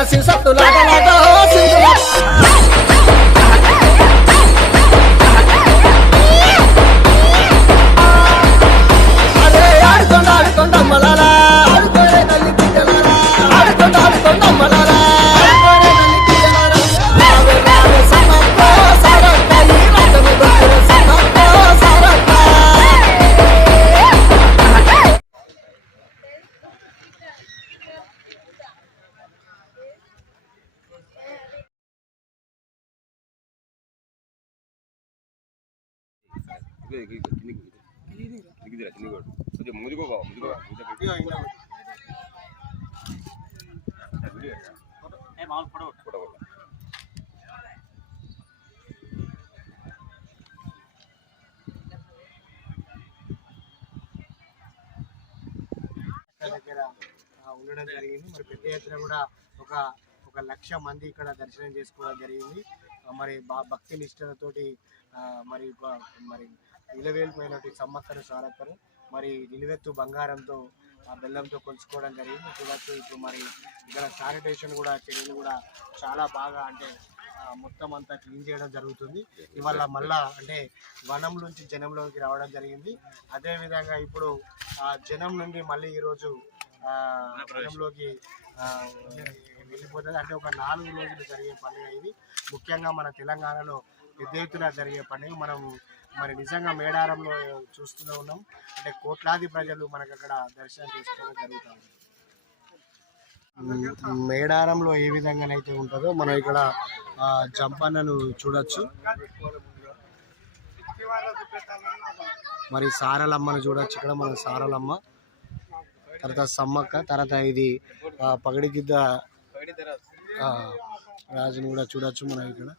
శివసత్తులాటలాట అరే కొంచెం ముందుకో బావ ముందుకో దగ్గర ఆ, ఉండడం జరిగింది మరి పెద్ద ఎత్తున కూడా ఒక ఒక లక్ష మంది ఇక్కడ దర్శనం చేసుకోవడం జరిగింది. మరి బా- భక్తి నిష్ఠలతోటి మరి మరి నిలవేలిపోయినటువంటి సమ్మక్కరు సారక్కరు మరి నిలువెత్తు బంగారంతో ఆ బెల్లంతో కొలుచుకోవడం జరిగింది. చూడవచ్చు ఇప్పుడు మరి ఇక్కడ శానిటేషన్ కూడా చర్యలు కూడా చాలా బాగా అంటే మొత్తం అంతా క్లీన్ చేయడం జరుగుతుంది. ఇవాళ మళ్ళా అంటే వనం నుంచి జనంలోకి రావడం జరిగింది. అదేవిధంగా ఇప్పుడు ఆ జనం నుండి మళ్ళీ ఈరోజు ఆ, వెళ్ళిపోతుంది. అంటే ఒక నాలుగు రోజులు జరిగే పండుగ ఇది. ముఖ్యంగా మన తెలంగాణలో పెద్ద ఎత్తున జరిగే పండుగ. మనం మరి నిజంగా మేడారంలో చూస్తూనే ఉన్నాం. అంటే కోట్లాది ప్రజలు మనకు అక్కడ దర్శనం చేసుకోవడం జరుగుతుంది. మేడారంలో ఏ విధంగానైతే ఉంటుందో మనం ఇక్కడ జంపన్నను చూడొచ్చు. మరి సారలమ్మను చూడొచ్చు. ఇక్కడ మన సారలమ్మ. తర్వాత సమ్మక్క తర్వాత ఇది ఆ, పగడిగిద్ద ఆ, రాజుని కూడా చూడొచ్చు మనం ఇక్కడ.